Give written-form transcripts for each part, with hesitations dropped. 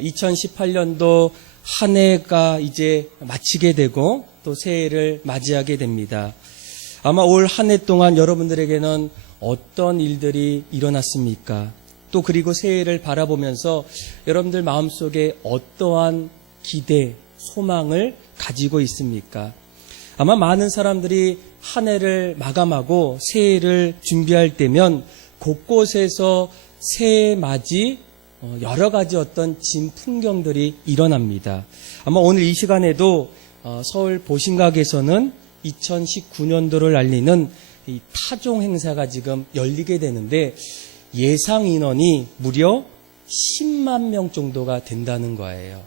2018년도 한 해가 이제 마치게 되고 또 새해를 맞이하게 됩니다. 아마 올 한 해 동안 여러분들에게는 어떤 일들이 일어났습니까? 또 그리고 새해를 바라보면서 여러분들 마음속에 어떠한 기대, 소망을 가지고 있습니까? 아마 많은 사람들이 한 해를 마감하고 새해를 준비할 때면 곳곳에서 새해 맞이 여러 가지 어떤 진풍경들이 일어납니다. 아마 오늘 이 시간에도 서울 보신각에서는 2019년도를 알리는 이 타종 행사가 지금 열리게 되는데 예상 인원이 무려 10만 명 정도가 된다는 거예요.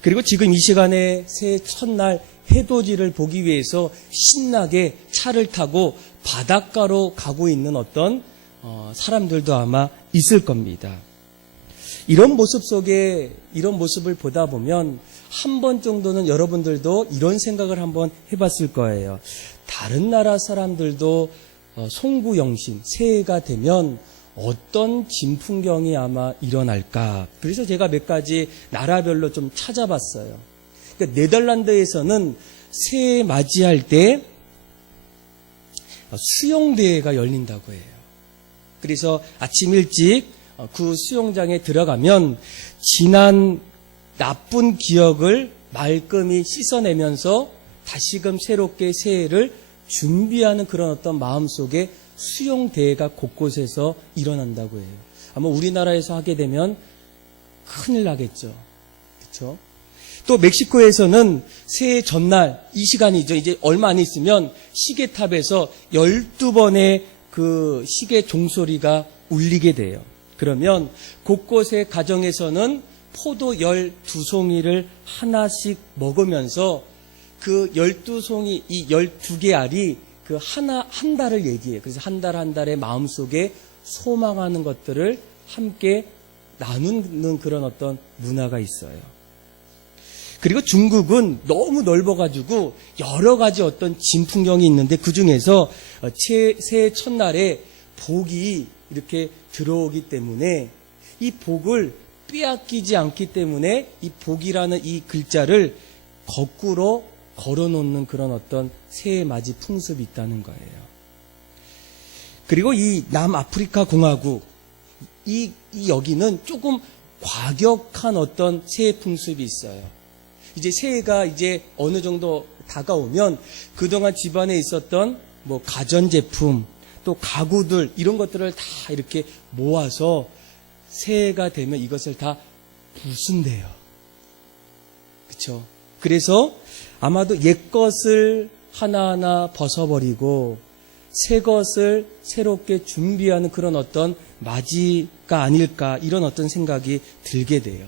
그리고 지금 이 시간에 새해 첫날 해돋이를 보기 위해서 신나게 차를 타고 바닷가로 가고 있는 어떤 사람들도 아마 있을 겁니다. 이런 모습 속에 이런 모습을 보다 보면 한 번 정도는 여러분들도 이런 생각을 한번 해봤을 거예요. 다른 나라 사람들도 송구영신, 새해가 되면 어떤 진풍경이 아마 일어날까. 그래서 제가 몇 가지 나라별로 좀 찾아봤어요. 그러니까 네덜란드에서는 새해 맞이할 때 수영대회가 열린다고 해요. 그래서 아침 일찍 그 수영장에 들어가면 지난 나쁜 기억을 말끔히 씻어내면서 다시금 새롭게 새해를 준비하는 그런 어떤 마음속에 수영대회가 곳곳에서 일어난다고 해요. 아마 우리나라에서 하게 되면 큰일 나겠죠. 그렇죠? 또 멕시코에서는 새해 전날 이 시간이죠. 이제 얼마 안 있으면 시계탑에서 12번의 그 시계 종소리가 울리게 돼요. 그러면 곳곳의 가정에서는 포도 12송이를 하나씩 먹으면서 그 12송이, 이 12개 알이 그 한 달을 얘기해요. 그래서 한 달의 마음속에 소망하는 것들을 함께 나누는 그런 어떤 문화가 있어요. 그리고 중국은 너무 넓어가지고 여러 가지 어떤 진풍경이 있는데 그 중에서 새해 첫날에 복이 이렇게 들어오기 때문에 이 복을 빼앗기지 않기 때문에 이 복이라는 이 글자를 거꾸로 걸어놓는 그런 어떤 새해 맞이 풍습이 있다는 거예요. 그리고 이 남아프리카 공화국, 여기는 조금 과격한 어떤 새해 풍습이 있어요. 이제 새해가 이제 어느 정도 다가오면 그동안 집안에 있었던 뭐 가전제품, 또 가구들 이런 것들을 다 이렇게 모아서 새해가 되면 이것을 다 부순대요. 그렇죠? 그래서 아마도 옛것을 하나하나 벗어버리고 새 것을 새롭게 준비하는 그런 어떤 맞이가 아닐까 이런 어떤 생각이 들게 돼요.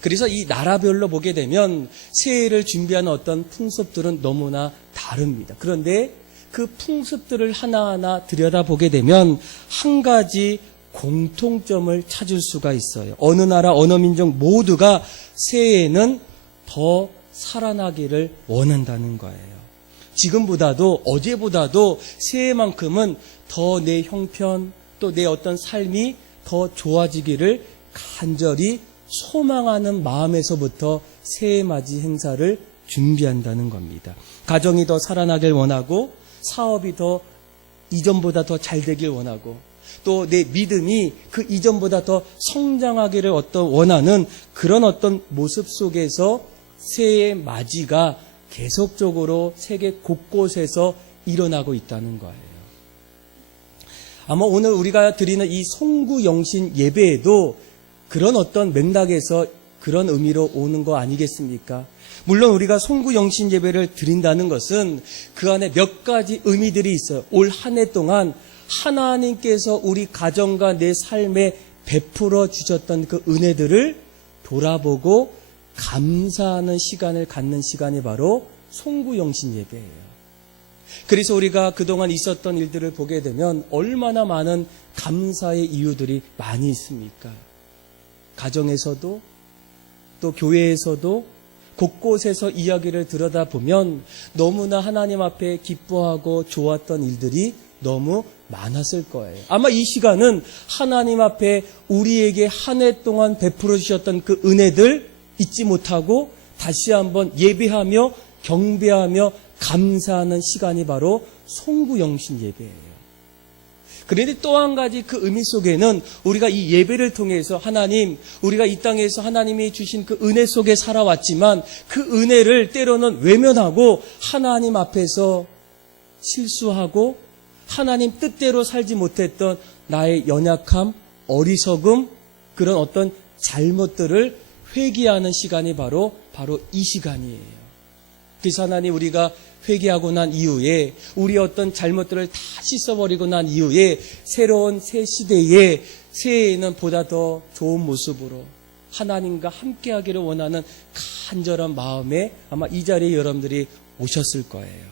그래서 이 나라별로 보게 되면 새해를 준비하는 어떤 풍습들은 너무나 다릅니다. 그런데 그 풍습들을 하나하나 들여다보게 되면 한 가지 공통점을 찾을 수가 있어요. 어느 나라, 어느 민족 모두가 새해에는 더 살아나기를 원한다는 거예요. 지금보다도 어제보다도 새해만큼은 더 내 형편 또 내 어떤 삶이 더 좋아지기를 간절히 소망하는 마음에서부터 새해 맞이 행사를 준비한다는 겁니다. 가정이 더 살아나길 원하고 사업이 더 이전보다 더 잘 되길 원하고 또 내 믿음이 그 이전보다 더 성장하기를 원하는 그런 어떤 모습 속에서 새해 맞이가 계속적으로 세계 곳곳에서 일어나고 있다는 거예요. 아마 오늘 우리가 드리는 이 송구영신 예배에도 그런 어떤 맥락에서 그런 의미로 오는 거 아니겠습니까? 물론 우리가 송구영신 예배를 드린다는 것은 그 안에 몇 가지 의미들이 있어요. 올 한 해 동안 하나님께서 우리 가정과 내 삶에 베풀어 주셨던 그 은혜들을 돌아보고 감사하는 시간을 갖는 시간이 바로 송구영신 예배예요. 그래서 우리가 그동안 있었던 일들을 보게 되면 얼마나 많은 감사의 이유들이 많이 있습니까? 가정에서도 또 교회에서도 곳곳에서 이야기를 들여다보면 너무나 하나님 앞에 기뻐하고 좋았던 일들이 너무 많았을 거예요. 아마 이 시간은 하나님 앞에 우리에게 한 해 동안 베풀어 주셨던 그 은혜들 잊지 못하고 다시 한번 예배하며 경배하며 감사하는 시간이 바로 송구영신 예배예요. 그런데 또 한 가지 그 의미 속에는 우리가 이 예배를 통해서 하나님, 우리가 이 땅에서 하나님이 주신 그 은혜 속에 살아왔지만 그 은혜를 때로는 외면하고 하나님 앞에서 실수하고 하나님 뜻대로 살지 못했던 나의 연약함, 어리석음, 그런 어떤 잘못들을 회개하는 시간이 바로 이 시간이에요. 그래서 하나님 우리가 회개하고 난 이후에 우리 어떤 잘못들을 다 씻어버리고 난 이후에 새로운 새 시대에 새해에는 보다 더 좋은 모습으로 하나님과 함께하기를 원하는 간절한 마음에 아마 이 자리에 여러분들이 오셨을 거예요.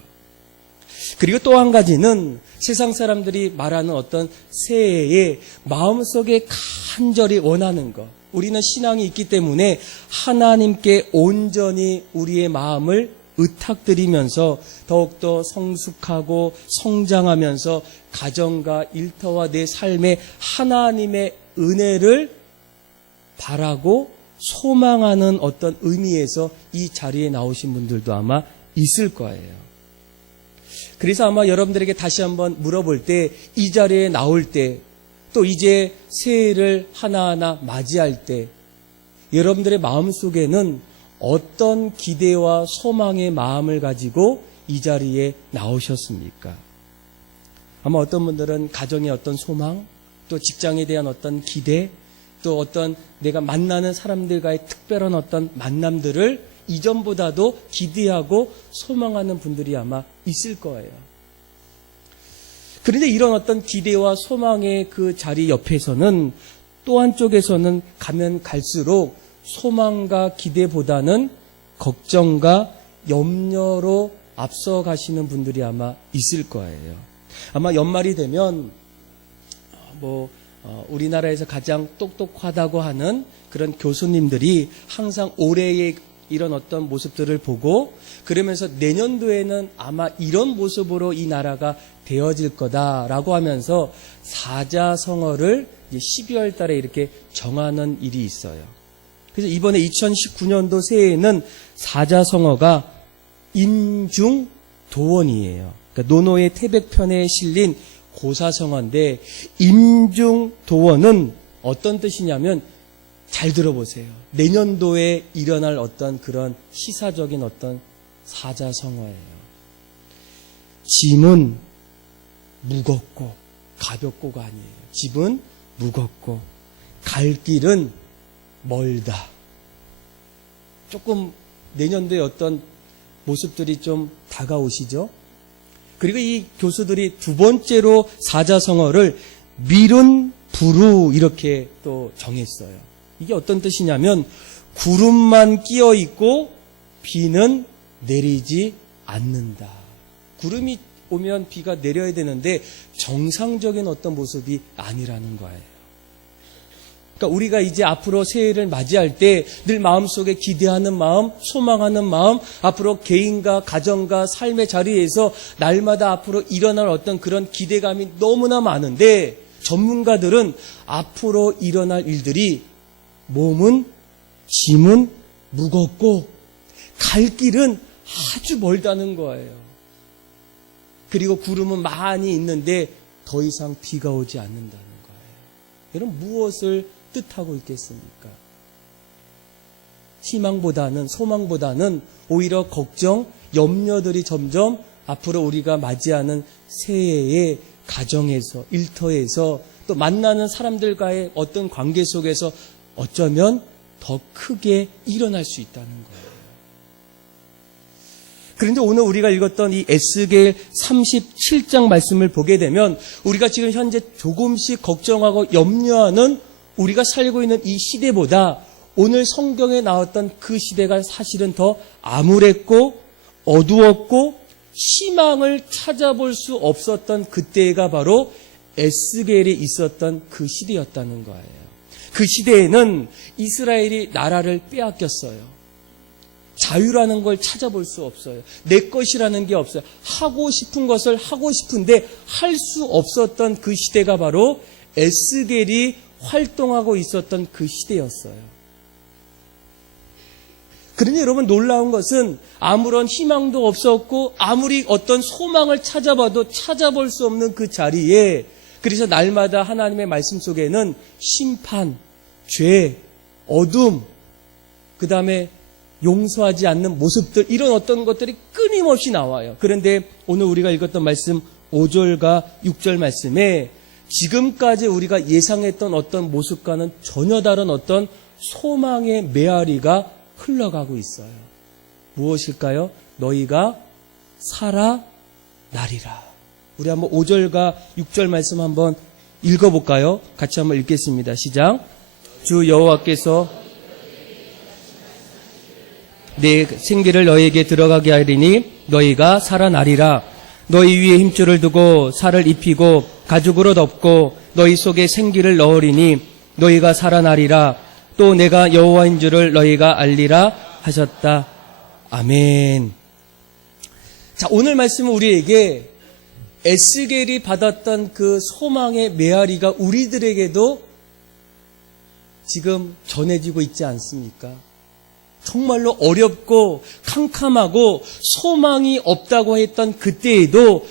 그리고 또 한 가지는 세상 사람들이 말하는 어떤 새해에 마음속에 간절히 원하는 것. 우리는 신앙이 있기 때문에 하나님께 온전히 우리의 마음을 의탁드리면서 더욱더 성숙하고 성장하면서 가정과 일터와 내 삶에 하나님의 은혜를 바라고 소망하는 어떤 의미에서 이 자리에 나오신 분들도 아마 있을 거예요. 그래서 아마 여러분들에게 다시 한번 물어볼 때, 이 자리에 나올 때, 또 이제 새해를 하나하나 맞이할 때 여러분들의 마음속에는 어떤 기대와 소망의 마음을 가지고 이 자리에 나오셨습니까? 아마 어떤 분들은 가정의 어떤 소망, 또 직장에 대한 어떤 기대, 또 어떤 내가 만나는 사람들과의 특별한 어떤 만남들을 이전보다도 기대하고 소망하는 분들이 아마 있을 거예요. 그런데 이런 어떤 기대와 소망의 그 자리 옆에서는 또 한쪽에서는 가면 갈수록 소망과 기대보다는 걱정과 염려로 앞서가시는 분들이 아마 있을 거예요. 아마 연말이 되면 우리나라에서 가장 똑똑하다고 하는 그런 교수님들이 항상 올해의 이런 어떤 모습들을 보고 그러면서 내년도에는 아마 이런 모습으로 이 나라가 되어질 거다라고 하면서 사자성어를 이제 12월 달에 이렇게 정하는 일이 있어요. 그래서 이번에 2019년도 새해에는 사자성어가 임중도원이에요. 그러니까 노노의 태백편에 실린 고사성어인데 임중도원은 어떤 뜻이냐면 잘 들어보세요. 내년도에 일어날 어떤 그런 시사적인 어떤 사자성어예요. 짐은 무겁고 가볍고가 아니에요. 짐은 무겁고 갈 길은 멀다. 조금 내년도에 어떤 모습들이 좀 다가오시죠? 그리고 이 교수들이 두 번째로 사자성어를 미룬 부루 이렇게 또 정했어요. 이게 어떤 뜻이냐면 구름만 끼어 있고 비는 내리지 않는다. 구름이 오면 비가 내려야 되는데 정상적인 어떤 모습이 아니라는 거예요. 그러니까 우리가 이제 앞으로 새해를 맞이할 때 늘 마음속에 기대하는 마음, 소망하는 마음, 앞으로 개인과 가정과 삶의 자리에서 날마다 앞으로 일어날 어떤 그런 기대감이 너무나 많은데 전문가들은 앞으로 일어날 일들이 몸은 짐은 무겁고 갈 길은 아주 멀다는 거예요. 그리고 구름은 많이 있는데 더 이상 비가 오지 않는다는 거예요. 여러분 무엇을 뜻하고 있겠습니까? 희망보다는 소망보다는 오히려 걱정, 염려들이 점점 앞으로 우리가 맞이하는 새해의 가정에서 일터에서 또 만나는 사람들과의 어떤 관계 속에서 어쩌면 더 크게 일어날 수 있다는 거예요. 그런데 오늘 우리가 읽었던 이 에스겔 37장 말씀을 보게 되면 우리가 지금 현재 조금씩 걱정하고 염려하는 우리가 살고 있는 이 시대보다 오늘 성경에 나왔던 그 시대가 사실은 더 암울했고 어두웠고 희망을 찾아볼 수 없었던 그때가 바로 에스겔이 있었던 그 시대였다는 거예요. 그 시대에는 이스라엘이 나라를 빼앗겼어요. 자유라는 걸 찾아볼 수 없어요. 내 것이라는 게 없어요. 하고 싶은 것을 하고 싶은데 할 수 없었던 그 시대가 바로 에스겔이 활동하고 있었던 그 시대였어요. 그러니 여러분, 놀라운 것은 아무런 희망도 없었고 아무리 어떤 소망을 찾아봐도 찾아볼 수 없는 그 자리에, 그래서 날마다 하나님의 말씀 속에는 심판, 죄, 어둠, 그 다음에 용서하지 않는 모습들, 이런 어떤 것들이 끊임없이 나와요. 그런데 오늘 우리가 읽었던 말씀 5절과 6절 말씀에 지금까지 우리가 예상했던 어떤 모습과는 전혀 다른 어떤 소망의 메아리가 흘러가고 있어요. 무엇일까요? 너희가 살아나리라. 우리 한번 5절과 6절 말씀 한번 읽어볼까요? 같이 한번 읽겠습니다. 시작. 주 여호와께서 내 생기를 너희에게 들어가게 하리니 너희가 살아나리라. 너희 위에 힘줄을 두고 살을 입히고 가죽으로 덮고 너희 속에 생기를 넣으리니 너희가 살아나리라. 또 내가 여호와인 줄을 너희가 알리라 하셨다. 아멘. 자, 오늘 말씀은 우리에게 에스겔이 받았던 그 소망의 메아리가 우리들에게도 지금 전해지고 있지 않습니까? 정말로 어렵고 캄캄하고 소망이 없다고 했던 그때에도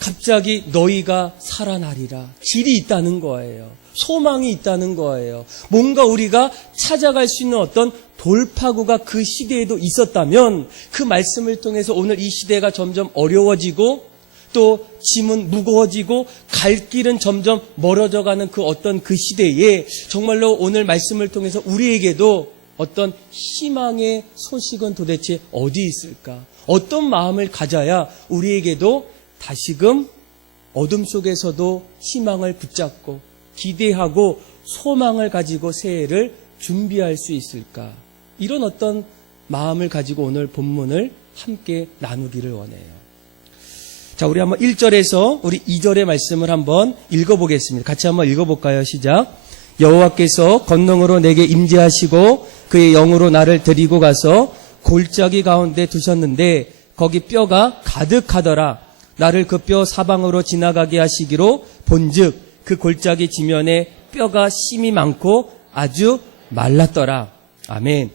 갑자기 너희가 살아나리라. 길이 있다는 거예요. 소망이 있다는 거예요. 뭔가 우리가 찾아갈 수 있는 어떤 돌파구가 그 시대에도 있었다면 그 말씀을 통해서 오늘 이 시대가 점점 어려워지고 또 짐은 무거워지고 갈 길은 점점 멀어져가는 그 어떤 그 시대에 정말로 오늘 말씀을 통해서 우리에게도 어떤 희망의 소식은 도대체 어디 있을까? 어떤 마음을 가져야 우리에게도 다시금 어둠 속에서도 희망을 붙잡고 기대하고 소망을 가지고 새해를 준비할 수 있을까? 이런 어떤 마음을 가지고 오늘 본문을 함께 나누기를 원해요. 자, 우리 한번 1절에서 우리 2절의 말씀을 한번 읽어보겠습니다. 같이 한번 읽어볼까요? 시작. 여호와께서 권능으로 내게 임재하시고 그의 영으로 나를 데리고 가서 골짜기 가운데 두셨는데 거기 뼈가 가득하더라. 나를 그 뼈 사방으로 지나가게 하시기로 본즉 그 골짜기 지면에 뼈가 심이 많고 아주 말랐더라. 아멘.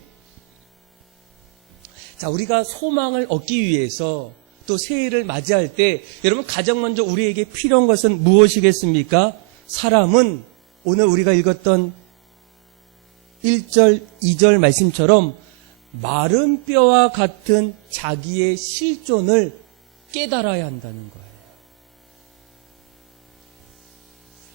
자, 우리가 소망을 얻기 위해서 또 새해를 맞이할 때 여러분 가장 먼저 우리에게 필요한 것은 무엇이겠습니까? 사람은 오늘 우리가 읽었던 1절, 2절 말씀처럼 마른 뼈와 같은 자기의 실존을 깨달아야 한다는 거예요.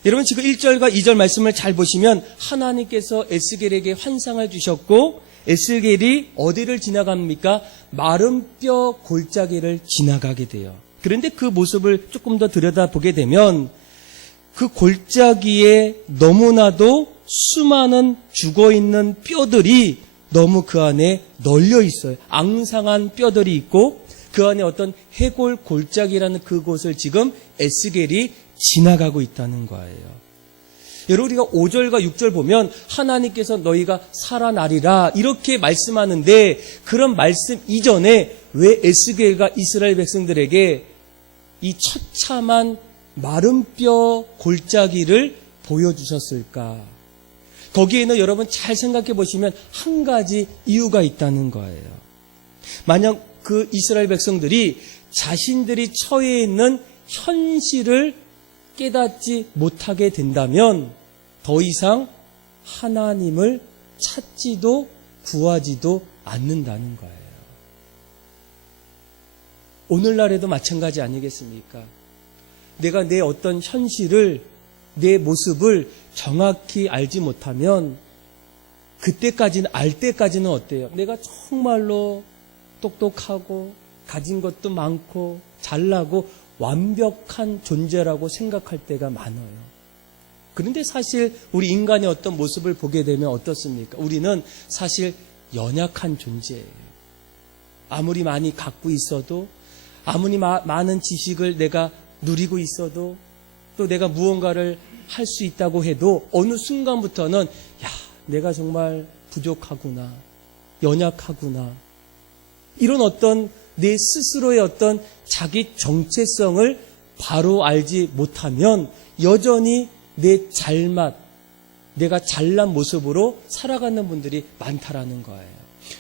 여러분 지금 1절과 2절 말씀을 잘 보시면 하나님께서 에스겔에게 환상을 주셨고 에스겔이 어디를 지나갑니까? 마른 뼈 골짜기를 지나가게 돼요. 그런데 그 모습을 조금 더 들여다보게 되면 그 골짜기에 너무나도 수많은 죽어있는 뼈들이 너무 그 안에 널려 있어요. 앙상한 뼈들이 있고 그 안에 어떤 해골 골짜기라는 그곳을 지금 에스겔이 지나가고 있다는 거예요. 여러분 우리가 5절과 6절 보면 하나님께서 너희가 살아나리라 이렇게 말씀하는데 그런 말씀 이전에 왜 에스겔과 이스라엘 백성들에게 이 처참한 마른 뼈 골짜기를 보여주셨을까? 거기에는 여러분 잘 생각해 보시면 한 가지 이유가 있다는 거예요. 만약 그 이스라엘 백성들이 자신들이 처해 있는 현실을 깨닫지 못하게 된다면 더 이상 하나님을 찾지도 구하지도 않는다는 거예요. 오늘날에도 마찬가지 아니겠습니까? 내가 내 어떤 현실을, 내 모습을 정확히 알지 못하면 그때까지는, 알 때까지는 어때요? 내가 정말로 똑똑하고 가진 것도 많고 잘나고 완벽한 존재라고 생각할 때가 많아요. 그런데 사실 우리 인간의 어떤 모습을 보게 되면 어떻습니까? 우리는 사실 연약한 존재예요. 아무리 많이 갖고 있어도, 아무리 많은 지식을 내가 누리고 있어도, 또 내가 무언가를 할 수 있다고 해도 어느 순간부터는 내가 정말 부족하구나, 연약하구나, 이런 어떤 내 스스로의 어떤 자기 정체성을 바로 알지 못하면 여전히 내 잘맛, 내가 잘난 모습으로 살아가는 분들이 많다라는 거예요.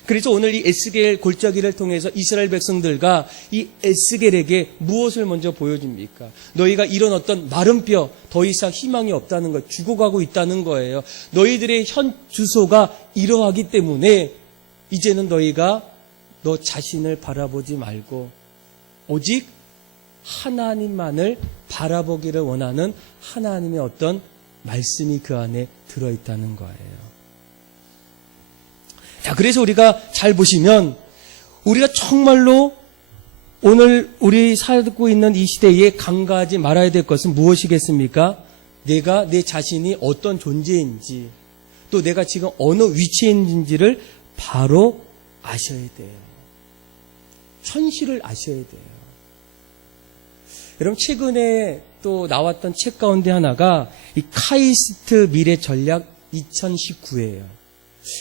그래서 오늘 이 에스겔 골짜기를 통해서 이스라엘 백성들과 이 에스겔에게 무엇을 먼저 보여줍니까? 너희가 이런 어떤 마른 뼈, 더 이상 희망이 없다는 것, 죽어가고 있다는 거예요. 너희들의 현 주소가 이러하기 때문에 이제는 너희가 너 자신을 바라보지 말고 오직 하나님만을 바라보기를 원하는 하나님의 어떤 말씀이 그 안에 들어있다는 거예요. 자, 그래서 우리가 잘 보시면 우리가 정말로 오늘 우리 살고 있는 이 시대에 간과하지 말아야 될 것은 무엇이겠습니까? 내가 내 자신이 어떤 존재인지 또 내가 지금 어느 위치에 있는지를 바로 아셔야 돼요. 현실을 아셔야 돼요. 여러분 최근에 또 나왔던 책 가운데 하나가 이 카이스트 미래 전략 2019예요.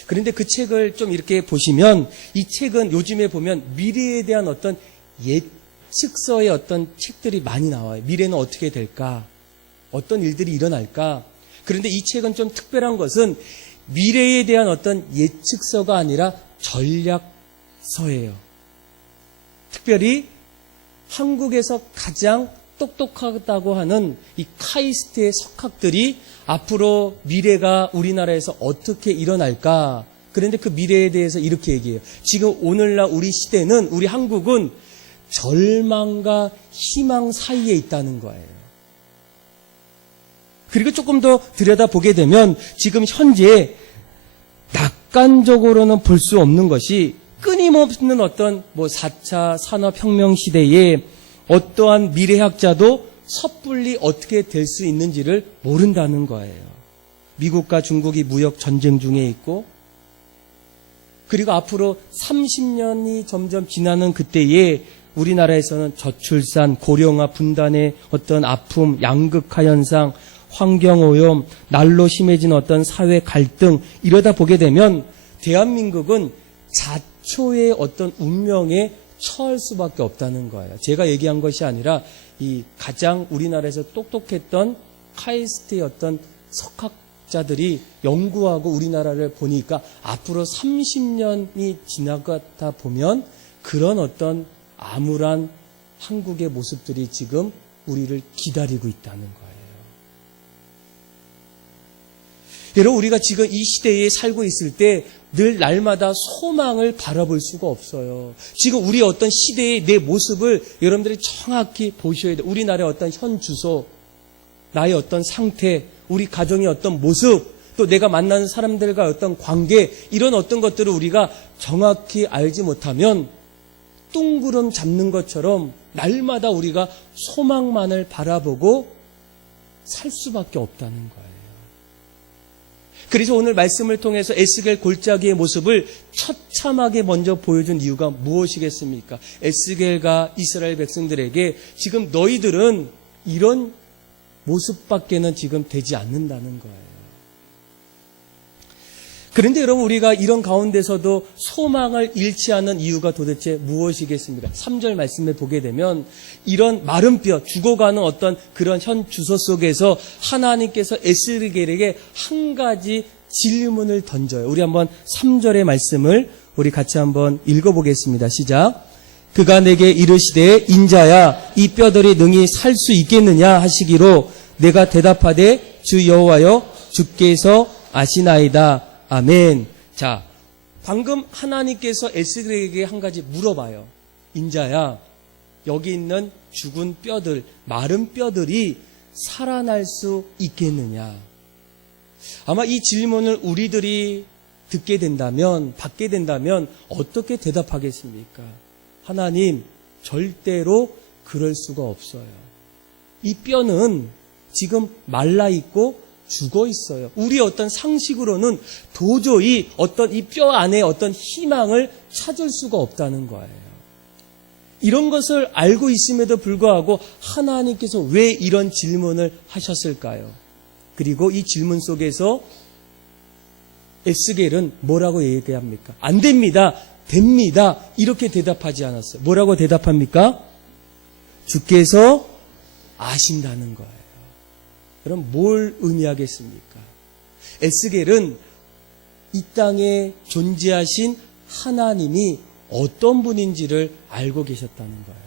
그런데 그 책을 좀 이렇게 보시면 이 책은 요즘에 보면 미래에 대한 어떤 예측서의 어떤 책들이 많이 나와요. 미래는 어떻게 될까? 어떤 일들이 일어날까? 그런데 이 책은 좀 특별한 것은 미래에 대한 어떤 예측서가 아니라 전략서예요. 특별히 한국에서 가장 똑똑하다고 하는 이 카이스트의 석학들이 앞으로 미래가 우리나라에서 어떻게 일어날까? 그런데 그 미래에 대해서 이렇게 얘기해요. 지금 오늘날 우리 시대는, 우리 한국은 절망과 희망 사이에 있다는 거예요. 그리고 조금 더 들여다보게 되면 지금 현재 낙관적으로는 볼 수 없는 것이 끊임없는 어떤 4차 산업혁명 시대에 어떠한 미래학자도 섣불리 어떻게 될 수 있는지를 모른다는 거예요. 미국과 중국이 무역 전쟁 중에 있고 그리고 앞으로 30년이 점점 지나는 그때에 우리나라에서는 저출산, 고령화, 분단의 어떤 아픔, 양극화 현상, 환경오염, 날로 심해진 어떤 사회 갈등 이러다 보게 되면 대한민국은 자초의 어떤 운명에 처할 수밖에 없다는 거예요. 제가 얘기한 것이 아니라 이 가장 우리나라에서 똑똑했던 카이스트의 어떤 석학자들이 연구하고 우리나라를 보니까 앞으로 30년이 지나가다 보면 그런 어떤 암울한 한국의 모습들이 지금 우리를 기다리고 있다는 거예요. 여러분 우리가 지금 이 시대에 살고 있을 때 늘 날마다 소망을 바라볼 수가 없어요. 지금 우리 어떤 시대의 내 모습을 여러분들이 정확히 보셔야 돼요. 우리나라의 어떤 현 주소, 나의 어떤 상태, 우리 가정의 어떤 모습, 또 내가 만나는 사람들과 어떤 관계 이런 어떤 것들을 우리가 정확히 알지 못하면 뚱구름 잡는 것처럼 날마다 우리가 소망만을 바라보고 살 수밖에 없다는 거예요. 그래서 오늘 말씀을 통해서 에스겔 골짜기의 모습을 처참하게 먼저 보여준 이유가 무엇이겠습니까? 에스겔과 이스라엘 백성들에게 지금 너희들은 이런 모습밖에는 지금 되지 않는다는 거예요. 그런데 여러분 우리가 이런 가운데서도 소망을 잃지 않는 이유가 도대체 무엇이겠습니까? 3절 말씀에 보게 되면 이런 마른 뼈, 죽어가는 어떤 그런 현 주소 속에서 하나님께서 에스겔에게 한 가지 질문을 던져요. 우리 한번 3절의 말씀을 우리 같이 한번 읽어보겠습니다. 시작. 그가 내게 이르시되 인자야 이 뼈들이 능히 살 수 있겠느냐 하시기로 내가 대답하되 주 여호와여 주께서 아시나이다. 아멘. 자, 방금 하나님께서 에스겔에게 한 가지 물어봐요. 인자야, 여기 있는 죽은 뼈들, 마른 뼈들이 살아날 수 있겠느냐? 아마 이 질문을 우리들이 듣게 된다면, 받게 된다면 어떻게 대답하겠습니까? 하나님, 절대로 그럴 수가 없어요. 이 뼈는 지금 말라있고 죽어 있어요. 우리의 어떤 상식으로는 도저히 어떤 이 뼈 안에 어떤 희망을 찾을 수가 없다는 거예요. 이런 것을 알고 있음에도 불구하고 하나님께서 왜 이런 질문을 하셨을까요? 그리고 이 질문 속에서 에스겔은 뭐라고 얘기합니까? 안 됩니다. 됩니다. 이렇게 대답하지 않았어요. 뭐라고 대답합니까? 주께서 아신다는 거예요. 그럼 뭘 의미하겠습니까? 에스겔은 이 땅에 존재하신 하나님이 어떤 분인지를 알고 계셨다는 거예요.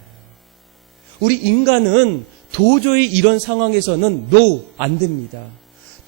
우리 인간은 도저히 이런 상황에서는 안 됩니다.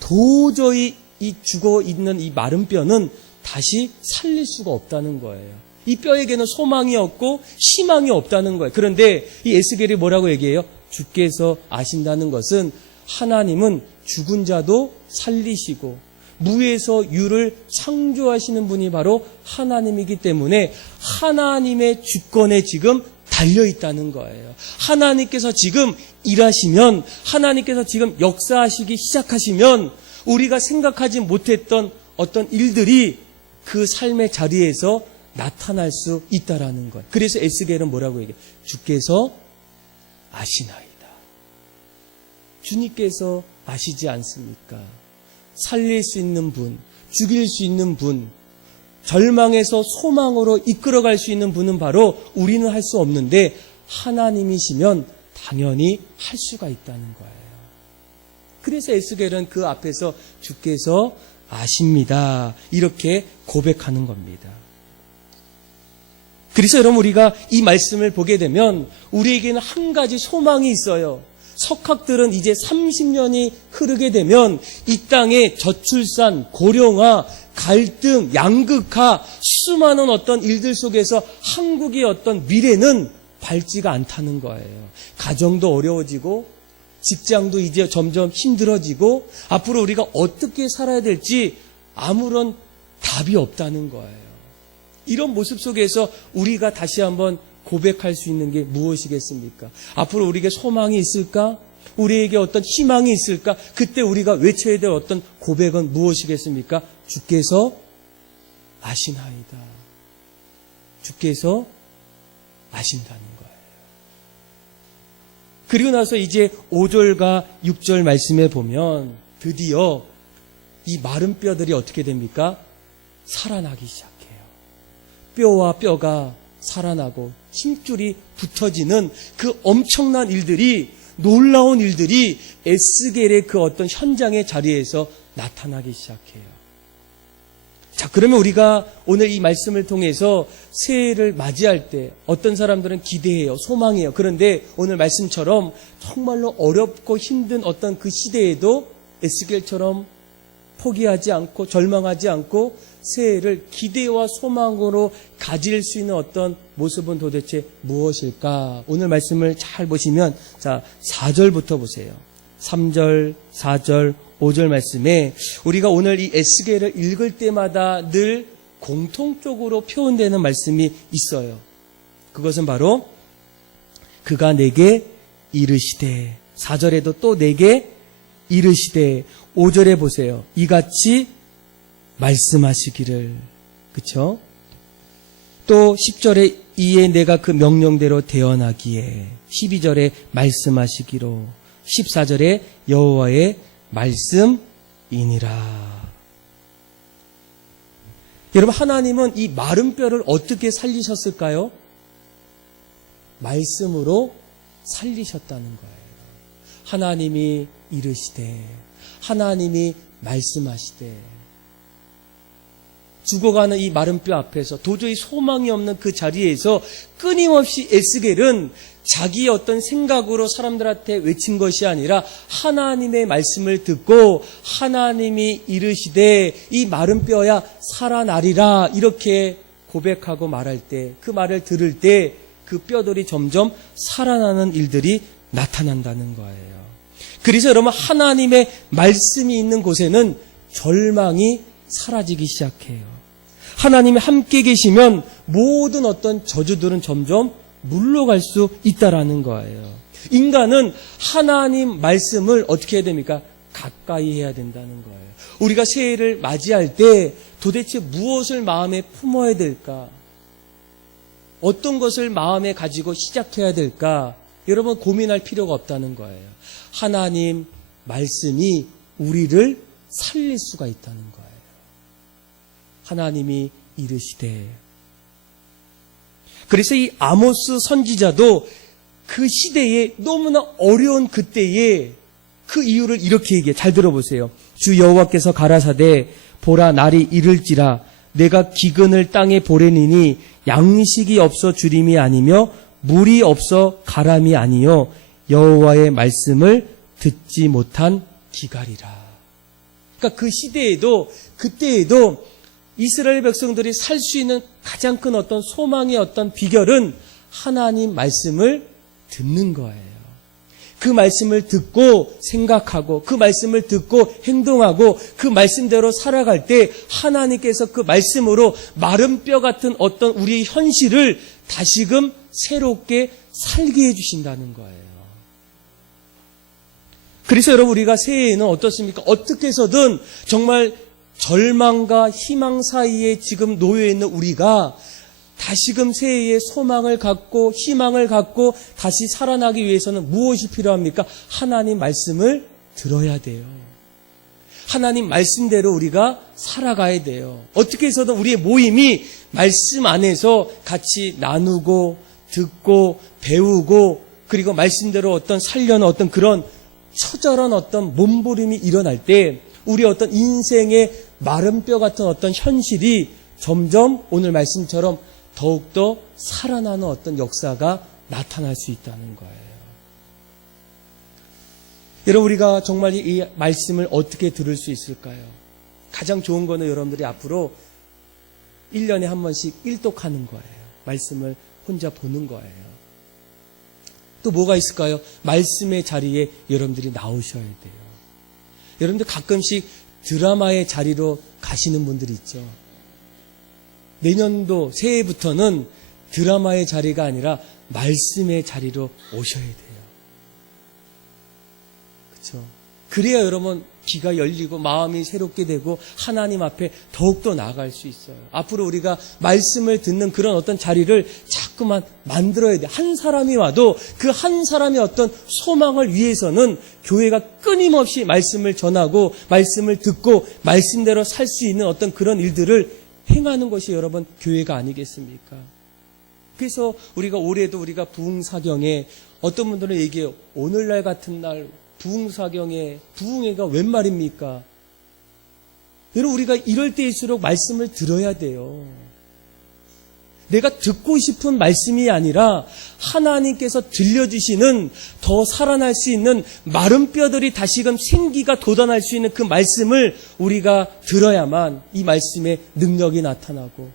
도저히 이 죽어 있는 이 마른 뼈는 다시 살릴 수가 없다는 거예요. 이 뼈에게는 소망이 없고 희망이 없다는 거예요. 그런데 이 에스겔이 뭐라고 얘기해요? 주께서 아신다는 것은 하나님은 죽은 자도 살리시고 무에서 유를 창조하시는 분이 바로 하나님이기 때문에 하나님의 주권에 지금 달려있다는 거예요. 하나님께서 지금 일하시면, 하나님께서 지금 역사하시기 시작하시면 우리가 생각하지 못했던 어떤 일들이 그 삶의 자리에서 나타날 수 있다라는 거예요. 그래서 에스겔은 뭐라고 얘기해요? 주께서 아시나이다. 주님께서 아시지 않습니까? 살릴 수 있는 분, 죽일 수 있는 분, 절망에서 소망으로 이끌어갈 수 있는 분은 바로 우리는 할 수 없는데 하나님이시면 당연히 할 수가 있다는 거예요. 그래서 에스겔은 그 앞에서 주께서 아십니다. 이렇게 고백하는 겁니다. 그래서 여러분 우리가 이 말씀을 보게 되면 우리에게는 한 가지 소망이 있어요. 석학들은 이제 30년이 흐르게 되면 이 땅에 저출산, 고령화, 갈등, 양극화, 수많은 어떤 일들 속에서 한국의 어떤 미래는 밝지가 않다는 거예요. 가정도 어려워지고 직장도 이제 점점 힘들어지고 앞으로 우리가 어떻게 살아야 될지 아무런 답이 없다는 거예요. 이런 모습 속에서 우리가 다시 한번 고백할 수 있는 게 무엇이겠습니까? 앞으로 우리에게 소망이 있을까? 우리에게 어떤 희망이 있을까? 그때 우리가 외쳐야 될 어떤 고백은 무엇이겠습니까? 주께서 아시나이다. 주께서 아신다는 거예요. 그리고 나서 이제 5절과 6절 말씀에 보면 드디어 이 마른 뼈들이 어떻게 됩니까? 살아나기 시작해요. 뼈와 뼈가 살아나고 힘줄이 붙어지는 그 엄청난 일들이, 놀라운 일들이 에스겔의 그 어떤 현장의 자리에서 나타나기 시작해요. 자, 그러면 우리가 오늘 이 말씀을 통해서 새해를 맞이할 때 어떤 사람들은 기대해요, 소망해요. 그런데 오늘 말씀처럼 정말로 어렵고 힘든 어떤 그 시대에도 에스겔처럼 포기하지 않고 절망하지 않고 새해를 기대와 소망으로 가질 수 있는 어떤 모습은 도대체 무엇일까? 오늘 말씀을 잘 보시면 자 4절부터 보세요. 3절, 4절, 5절 말씀에 우리가 오늘 이 에스겔을 읽을 때마다 늘 공통적으로 표현되는 말씀이 있어요. 그것은 바로 그가 내게 이르시되, 4절에도 또 내게 이르시되, 5절에 보세요. 이같이 말씀하시기를. 그쵸? 또 10절에 이에 내가 그 명령대로 대언하기에, 12절에 말씀하시기로, 14절에 여호와의 말씀이니라. 여러분, 하나님은 이 마른 뼈를 어떻게 살리셨을까요? 말씀으로 살리셨다는 거예요. 하나님이 이르시되, 하나님이 말씀하시되, 죽어가는 이 마른 뼈 앞에서 도저히 소망이 없는 그 자리에서 끊임없이 에스겔은 자기의 어떤 생각으로 사람들한테 외친 것이 아니라 하나님의 말씀을 듣고 하나님이 이르시되 이 마른 뼈야 살아나리라 이렇게 고백하고 말할 때, 그 말을 들을 때 그 뼈들이 점점 살아나는 일들이 나타난다는 거예요. 그래서 여러분, 하나님의 말씀이 있는 곳에는 절망이 사라지기 시작해요. 하나님이 함께 계시면 모든 어떤 저주들은 점점 물러갈 수 있다라는 거예요. 인간은 하나님 말씀을 어떻게 해야 됩니까? 가까이 해야 된다는 거예요. 우리가 새해를 맞이할 때 도대체 무엇을 마음에 품어야 될까? 어떤 것을 마음에 가지고 시작해야 될까? 여러분, 고민할 필요가 없다는 거예요. 하나님 말씀이 우리를 살릴 수가 있다는 거예요. 하나님이 이르시되, 그래서 이 아모스 선지자도 그 시대에 너무나 어려운 그때에 그 이유를 이렇게 얘기해. 잘 들어보세요. 주 여호와께서 가라사대 보라 날이 이를지라 내가 기근을 땅에 보내니니 양식이 없어 주림이 아니며 물이 없어 가람이 아니요 여호와의 말씀을 듣지 못한 기갈이라. 그러니까 그 시대에도 그때에도 이스라엘 백성들이 살 수 있는 가장 큰 어떤 소망의 어떤 비결은 하나님 말씀을 듣는 거예요. 그 말씀을 듣고 생각하고 그 말씀을 듣고 행동하고 그 말씀대로 살아갈 때 하나님께서 그 말씀으로 마른 뼈 같은 어떤 우리의 현실을 다시금 새롭게 살게 해주신다는 거예요. 그래서 여러분 우리가 새해에는 어떻습니까? 어떻게 해서든 정말 절망과 희망 사이에 지금 놓여 있는 우리가 다시금 새해에 소망을 갖고 희망을 갖고 다시 살아나기 위해서는 무엇이 필요합니까? 하나님 말씀을 들어야 돼요. 하나님 말씀대로 우리가 살아가야 돼요. 어떻게 해서든 우리의 모임이 말씀 안에서 같이 나누고 듣고 배우고 그리고 말씀대로 어떤 살려는 어떤 그런 처절한 어떤 몸부림이 일어날 때 우리 어떤 인생의 마른 뼈 같은 어떤 현실이 점점 오늘 말씀처럼 더욱더 살아나는 어떤 역사가 나타날 수 있다는 거예요. 여러분 우리가 정말 이 말씀을 어떻게 들을 수 있을까요? 가장 좋은 거는 여러분들이 앞으로 1년에 한 번씩 일독하는 거예요. 말씀을 혼자 보는 거예요. 또 뭐가 있을까요? 말씀의 자리에 여러분들이 나오셔야 돼요. 여러분들 가끔씩 드라마의 자리로 가시는 분들이 있죠. 내년도 새해부터는 드라마의 자리가 아니라 말씀의 자리로 오셔야 돼요. 그렇죠? 그래야 여러분 귀가 열리고 마음이 새롭게 되고 하나님 앞에 더욱더 나아갈 수 있어요. 앞으로 우리가 말씀을 듣는 그런 어떤 자리를 자꾸만 만들어야 돼요. 한 사람이 와도 그 한 사람의 어떤 소망을 위해서는 교회가 끊임없이 말씀을 전하고 말씀을 듣고 말씀대로 살 수 있는 어떤 그런 일들을 행하는 것이 여러분 교회가 아니겠습니까? 그래서 우리가 올해도 우리가 부흥사경에 어떤 분들은 얘기해요. 오늘날 같은 날 부흥사경에 부흥회가 웬 말입니까? 여러분 우리가 이럴 때일수록 말씀을 들어야 돼요. 내가 듣고 싶은 말씀이 아니라 하나님께서 들려주시는 더 살아날 수 있는 마른 뼈들이 다시금 생기가 돋아날 수 있는 그 말씀을 우리가 들어야만 이 말씀의 능력이 나타나고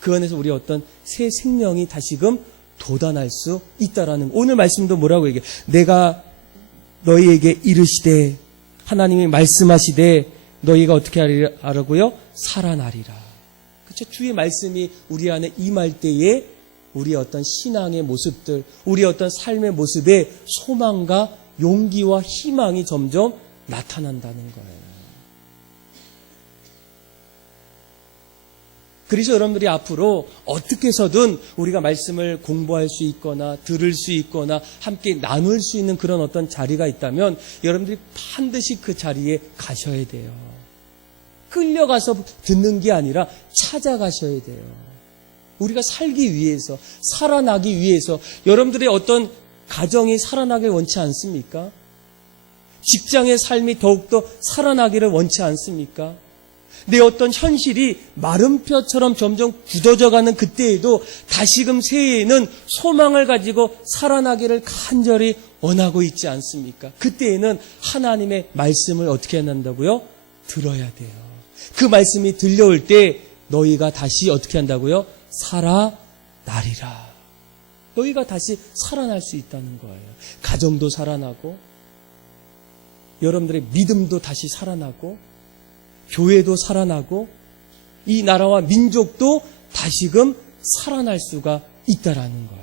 그 안에서 우리 어떤 새 생명이 다시금 돋아날 수 있다라는 오늘 말씀도 뭐라고 얘기해요? 내가 너희에게 이르시되 하나님이 말씀하시되 너희가 어떻게 하라고요? 살아나리라. 그렇죠? 주의 말씀이 우리 안에 임할 때에 우리의 어떤 신앙의 모습들, 우리의 어떤 삶의 모습에 소망과 용기와 희망이 점점 나타난다는 거예요. 그래서 여러분들이 앞으로 어떻게 해서든 우리가 말씀을 공부할 수 있거나 들을 수 있거나 함께 나눌 수 있는 그런 어떤 자리가 있다면 여러분들이 반드시 그 자리에 가셔야 돼요. 끌려가서 듣는 게 아니라 찾아가셔야 돼요. 우리가 살기 위해서, 살아나기 위해서 여러분들의 어떤 가정이 살아나길 원치 않습니까? 직장의 삶이 더욱더 살아나기를 원치 않습니까? 내 어떤 현실이 마른 뼈처럼 점점 굳어져가는 그때에도 다시금 새해에는 소망을 가지고 살아나기를 간절히 원하고 있지 않습니까? 그때에는 하나님의 말씀을 어떻게 해야 한다고요? 들어야 돼요. 그 말씀이 들려올 때 너희가 다시 어떻게 한다고요? 살아나리라. 너희가 다시 살아날 수 있다는 거예요. 가정도 살아나고 여러분들의 믿음도 다시 살아나고 교회도 살아나고 이 나라와 민족도 다시금 살아날 수가 있다라는 거예요.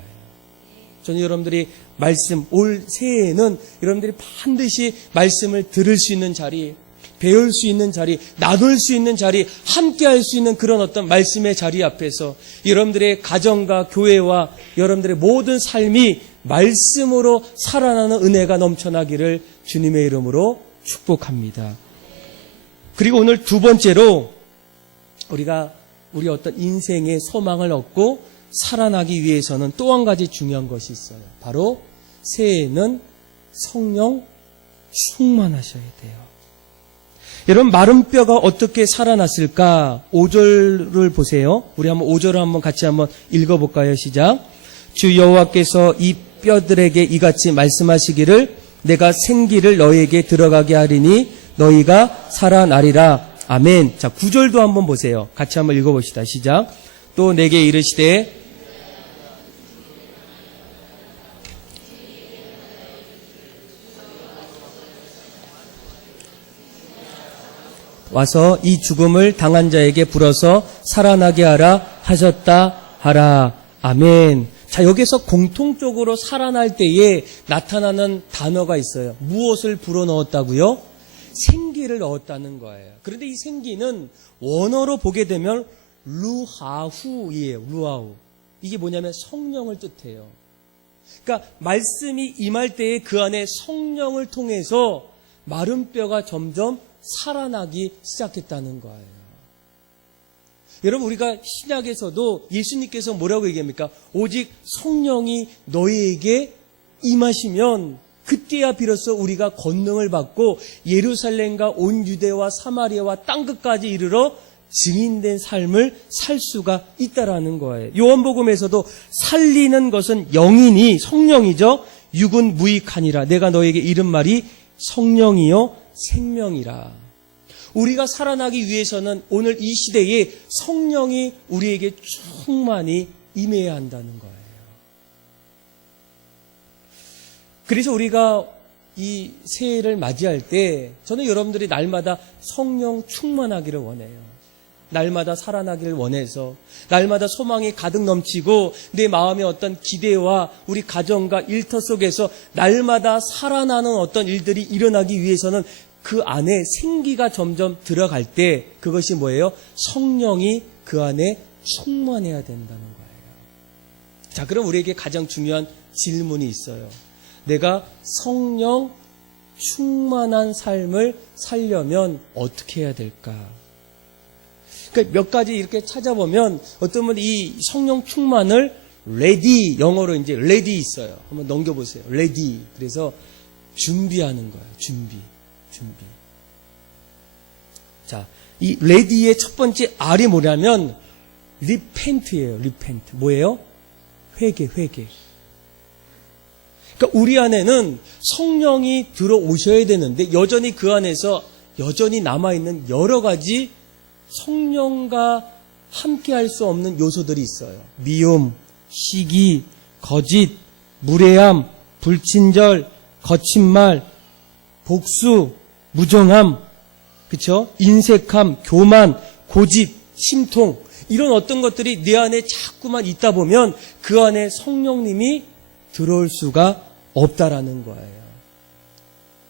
저는 여러분들이 말씀 올 새해에는 여러분들이 반드시 말씀을 들을 수 있는 자리, 배울 수 있는 자리, 나눌 수 있는 자리, 함께 할 수 있는 그런 어떤 말씀의 자리 앞에서 여러분들의 가정과 교회와 여러분들의 모든 삶이 말씀으로 살아나는 은혜가 넘쳐나기를 주님의 이름으로 축복합니다. 그리고 오늘 두 번째로 우리가 우리 어떤 인생의 소망을 얻고 살아나기 위해서는 또 한 가지 중요한 것이 있어요. 바로 새해에는 성령 충만하셔야 돼요. 여러분, 마른 뼈가 어떻게 살아났을까? 5절을 보세요. 우리 한번 5절을 한번 같이 한번 읽어볼까요? 시작. 주 여호와께서 이 뼈들에게 이같이 말씀하시기를 내가 생기를 너희에게 들어가게 하리니 너희가 살아나리라. 아멘. 자, 9절도 한번 보세요. 같이 한번 읽어봅시다. 시작. 또 내게 이르시되 와서 이 죽음을 당한 자에게 불어서 살아나게 하라 하셨다 하라. 아멘. 자, 여기서 공통적으로 살아날 때에 나타나는 단어가 있어요. 무엇을 불어넣었다고요? 생기를 넣었다는 거예요. 그런데 이 생기는 원어로 보게 되면 루하후이에요. 루하후. 이게 뭐냐면 성령을 뜻해요. 그러니까 말씀이 임할 때에 그 안에 성령을 통해서 마른 뼈가 점점 살아나기 시작했다는 거예요. 여러분, 우리가 신약에서도 예수님께서 뭐라고 얘기합니까? 오직 성령이 너희에게 임하시면 그때야 비로소 우리가 권능을 받고 예루살렘과 온 유대와 사마리아와 땅끝까지 이르러 증인된 삶을 살 수가 있다라는 거예요. 요한복음에서도 살리는 것은 영이니 성령이죠. 육은 무익하니라. 내가 너에게 이른 말이 성령이요 생명이라. 우리가 살아나기 위해서는 오늘 이 시대에 성령이 우리에게 충만히 임해야 한다는 거예요. 그래서 우리가 이 새해를 맞이할 때 저는 여러분들이 날마다 성령 충만하기를 원해요. 날마다 살아나기를 원해서 날마다 소망이 가득 넘치고 내 마음의 어떤 기대와 우리 가정과 일터 속에서 날마다 살아나는 어떤 일들이 일어나기 위해서는 그 안에 생기가 점점 들어갈 때 그것이 뭐예요? 성령이 그 안에 충만해야 된다는 거예요. 자, 그럼 우리에게 가장 중요한 질문이 있어요. 내가 성령 충만한 삶을 살려면 어떻게 해야 될까? 그러니까 몇 가지 이렇게 찾아보면 어떤 분이 이 성령 충만을 ready, 영어로 이제 ready 있어요. 한번 넘겨보세요. ready. 그래서 준비하는 거예요. 준비. 자, 이 ready의 첫 번째 R이 뭐냐면 repent예요. repent. 뭐예요? 회개. 그러니까 우리 안에는 성령이 들어오셔야 되는데 여전히 그 안에서 여전히 남아있는 여러 가지 성령과 함께 할 수 없는 요소들이 있어요. 미움, 시기, 거짓, 무례함, 불친절, 거친 말, 복수, 무정함, 그렇죠? 인색함, 교만, 고집, 심통, 이런 어떤 것들이 내 안에 자꾸만 있다 보면 그 안에 성령님이 들어올 수가 없다라는 거예요.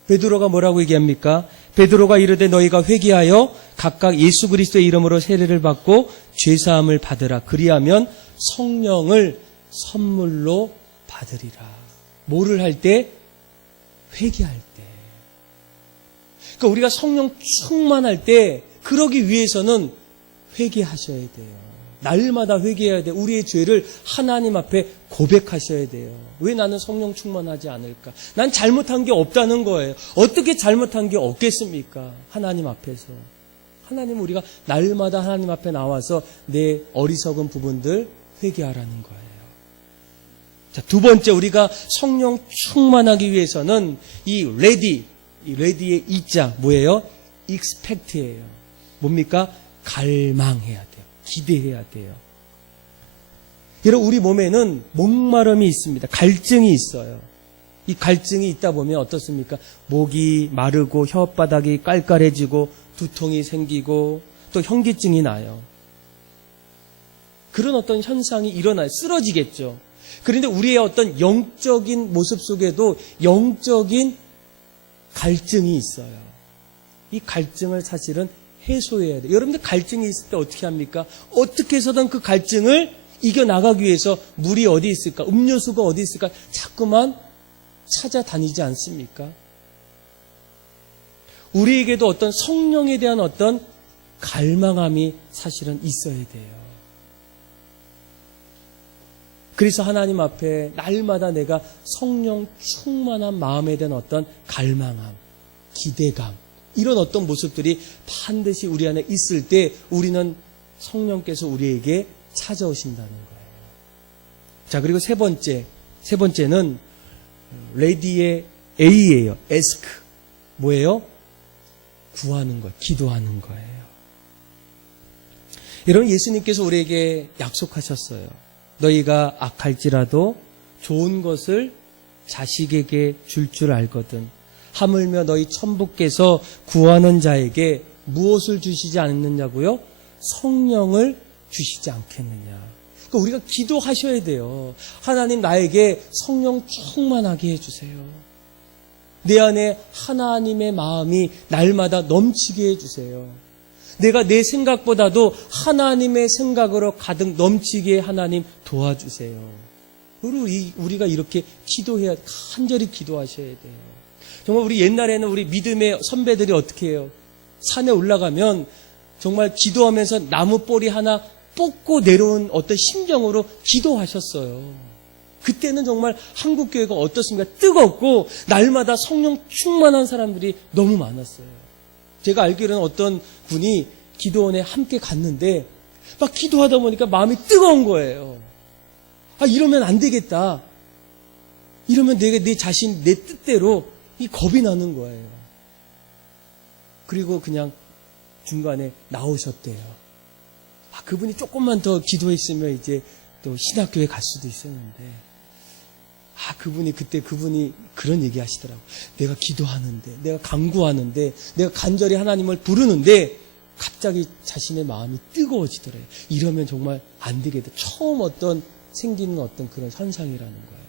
베드로가 뭐라고 얘기합니까? 베드로가 이르되 너희가 회개하여 각각 예수 그리스도의 이름으로 세례를 받고 죄사함을 받으라. 그리하면 성령을 선물로 받으리라. 뭐를 할 때? 회개할 때. 그러니까 우리가 성령 충만할 때 그러기 위해서는 회개하셔야 돼요. 날마다 회개해야 돼요. 우리의 죄를 하나님 앞에 고백하셔야 돼요. 왜 나는 성령 충만하지 않을까? 난 잘못한 게 없다는 거예요. 어떻게 잘못한 게 없겠습니까? 하나님 앞에서. 하나님, 우리가 날마다 하나님 앞에 나와서 내 어리석은 부분들 회개하라는 거예요. 자, 두 번째, 우리가 성령 충만하기 위해서는 이 ready의 이자 뭐예요? expect예요. 뭡니까? 갈망해야 돼요. 기대해야 돼요. 여러분, 우리 몸에는 목마름이 있습니다. 갈증이 있어요. 이 갈증이 있다 보면 어떻습니까? 목이 마르고 혓바닥이 깔깔해지고 두통이 생기고 또 현기증이 나요. 그런 어떤 현상이 일어나요. 쓰러지겠죠. 그런데 우리의 어떤 영적인 모습 속에도 영적인 갈증이 있어요. 이 갈증을 사실은 해소해야 돼요. 여러분들 갈증이 있을 때 어떻게 합니까? 어떻게 해서든 그 갈증을 이겨나가기 위해서 물이 어디 있을까? 음료수가 어디 있을까? 자꾸만 찾아다니지 않습니까? 우리에게도 어떤 성령에 대한 어떤 갈망함이 사실은 있어야 돼요. 그래서 하나님 앞에 날마다 내가 성령 충만한 마음에 대한 어떤 갈망함, 기대감, 이런 어떤 모습들이 반드시 우리 안에 있을 때 우리는 성령께서 우리에게 찾아오신다는 거예요. 자, 그리고 세 번째는 레디의 A예요. ask. 뭐예요? 구하는 것, 기도하는 거예요. 여러분, 예수님께서 우리에게 약속하셨어요. 너희가 악할지라도 좋은 것을 자식에게 줄 알거든. 하물며 너희 천부께서 구하는 자에게 무엇을 주시지 않느냐고요? 성령을 주시지 않겠느냐. 그러니까 우리가 기도하셔야 돼요. 하나님, 나에게 성령 충만하게 해주세요. 내 안에 하나님의 마음이 날마다 넘치게 해주세요. 내가 내 생각보다도 하나님의 생각으로 가득 넘치게 하나님 도와주세요. 우리가 이렇게 기도해야, 간절히 기도하셔야 돼요. 정말 우리 옛날에는 우리 믿음의 선배들이 어떻게 해요? 산에 올라가면 정말 기도하면서 나무 뿌리 하나 뽑고 내려온 어떤 심정으로 기도하셨어요. 그때는 정말 한국교회가 어떻습니까? 뜨겁고 날마다 성령 충만한 사람들이 너무 많았어요. 제가 알기로는 어떤 분이 기도원에 함께 갔는데 막 기도하다 보니까 마음이 뜨거운 거예요. 이러면 안 되겠다. 이러면 내가 내 자신, 내 뜻대로 이 겁이 나는 거예요. 그리고 그냥 중간에 나오셨대요. 그분이 조금만 더 기도했으면 이제 또 신학교에 갈 수도 있었는데, 그분이 그런 얘기 하시더라고. 내가 기도하는데, 내가 간구하는데, 내가 간절히 하나님을 부르는데, 갑자기 자신의 마음이 뜨거워지더래요. 이러면 정말 안 되겠다. 처음 생기는 어떤 그런 현상이라는 거예요.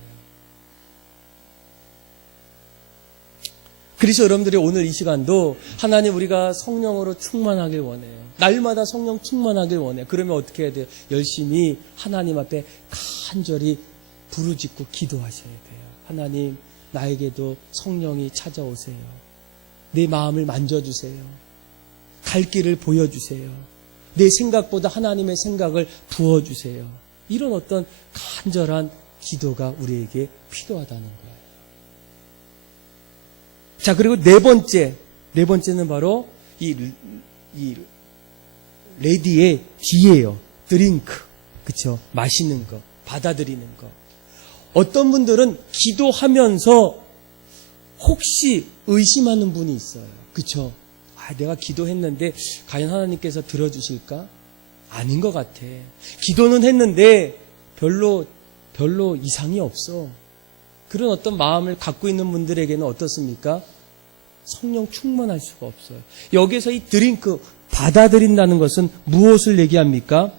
그래서 여러분들이 오늘 이 시간도 하나님, 우리가 성령으로 충만하길 원해요. 날마다 성령 충만하길 원해요. 그러면 어떻게 해야 돼요? 열심히 하나님 앞에 간절히 부르짖고 기도하셔야 돼요. 하나님, 나에게도 성령이 찾아오세요. 내 마음을 만져주세요. 갈 길을 보여주세요. 내 생각보다 하나님의 생각을 부어주세요. 이런 어떤 간절한 기도가 우리에게 필요하다는 거예요. 자, 그리고 네 번째는 바로 이 레디의 D예요. 드링크. 그쵸? 마시는 거, 받아들이는 거. 어떤 분들은 기도하면서 혹시 의심하는 분이 있어요. 그쵸? 내가 기도했는데 과연 하나님께서 들어주실까? 아닌 것 같아. 기도는 했는데 별로 이상이 없어. 그런 어떤 마음을 갖고 있는 분들에게는 어떻습니까? 성령 충만할 수가 없어요. 여기서 이 드링크, 받아들인다는 것은 무엇을 얘기합니까?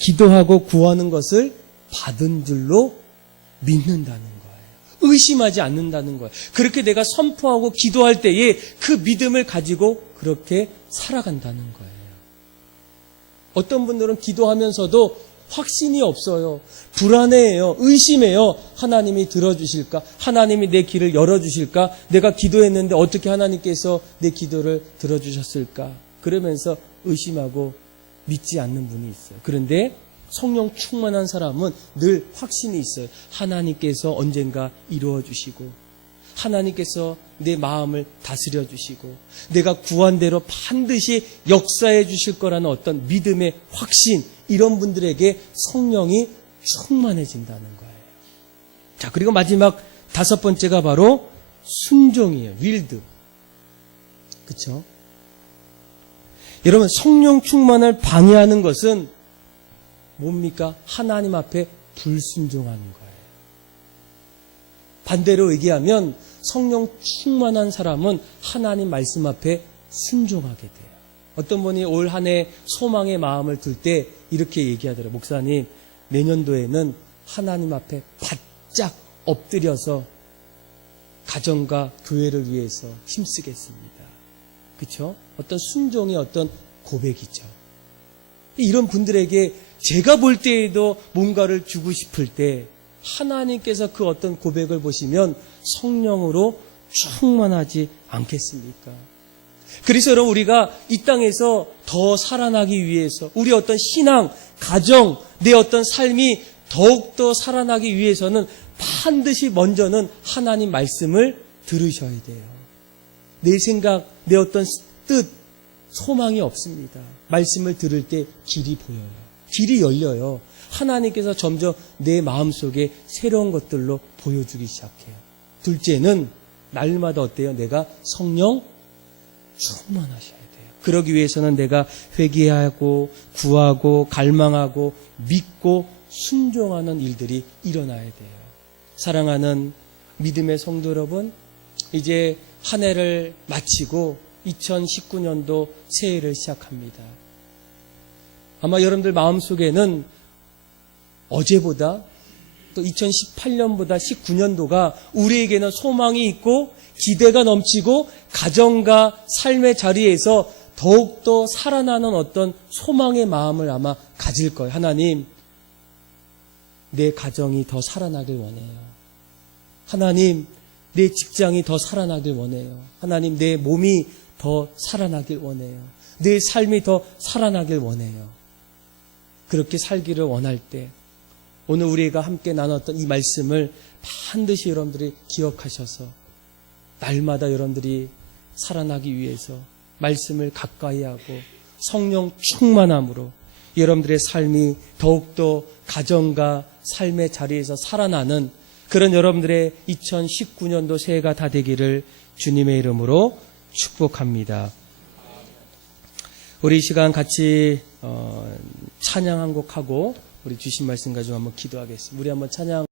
기도하고 구하는 것을 받은 줄로 믿는다는 거예요. 의심하지 않는다는 거예요. 그렇게 내가 선포하고 기도할 때에 그 믿음을 가지고 그렇게 살아간다는 거예요. 어떤 분들은 기도하면서도 확신이 없어요. 불안해해요. 의심해요. 하나님이 들어주실까? 하나님이 내 길을 열어주실까? 내가 기도했는데 어떻게 하나님께서 내 기도를 들어주셨을까? 그러면서 의심하고 믿지 않는 분이 있어요. 그런데 성령 충만한 사람은 늘 확신이 있어요. 하나님께서 언젠가 이루어주시고, 하나님께서 내 마음을 다스려 주시고, 내가 구한 대로 반드시 역사해 주실 거라는 어떤 믿음의 확신, 이런 분들에게 성령이 충만해진다는 거예요. 자, 그리고 마지막 5번째가 바로 순종이에요. 윌드. 그쵸? 여러분, 성령 충만을 방해하는 것은 뭡니까? 하나님 앞에 불순종하는 거예요. 반대로 얘기하면 성령 충만한 사람은 하나님 말씀 앞에 순종하게 돼요. 어떤 분이 올 한 해 소망의 마음을 들 때 이렇게 얘기하더라고요. 목사님, 내년도에는 하나님 앞에 바짝 엎드려서 가정과 교회를 위해서 힘쓰겠습니다. 그렇죠? 어떤 순종의 어떤 고백이죠. 이런 분들에게 제가 볼 때에도 뭔가를 주고 싶을 때 하나님께서 그 어떤 고백을 보시면 성령으로 충만하지 않겠습니까? 그래서 여러분 우리가 이 땅에서 더 살아나기 위해서 우리 어떤 신앙, 가정, 내 어떤 삶이 더욱더 살아나기 위해서는 반드시 먼저는 하나님 말씀을 들으셔야 돼요. 내 생각, 내 어떤 뜻, 소망이 없습니다. 말씀을 들을 때 길이 보여요. 길이 열려요. 하나님께서 점점 내 마음속에 새로운 것들로 보여주기 시작해요. 둘째는 날마다 어때요? 내가 성령 충만하셔야 돼요. 그러기 위해서는 내가 회개하고 구하고 갈망하고 믿고 순종하는 일들이 일어나야 돼요. 사랑하는 믿음의 성도 여러분, 이제 한 해를 마치고 2019년도 새해를 시작합니다. 아마 여러분들 마음속에는 어제보다 또 2018년보다 19년도가 우리에게는 소망이 있고 기대가 넘치고 가정과 삶의 자리에서 더욱더 살아나는 어떤 소망의 마음을 아마 가질 거예요. 하나님, 내 가정이 더 살아나길 원해요. 하나님, 내 직장이 더 살아나길 원해요. 하나님, 내 몸이 더 살아나길 원해요. 내 삶이 더 살아나길 원해요. 그렇게 살기를 원할 때 오늘 우리가 함께 나눴던 이 말씀을 반드시 여러분들이 기억하셔서 날마다 여러분들이 살아나기 위해서 말씀을 가까이 하고 성령 충만함으로 여러분들의 삶이 더욱더 가정과 삶의 자리에서 살아나는 그런 여러분들의 2019년도 새해가 다 되기를 주님의 이름으로 축복합니다. 우리 이 시간 같이 찬양 한 곡 하고 우리 주신 말씀 가지고 한번 기도하겠습니다. 우리 한번 찬양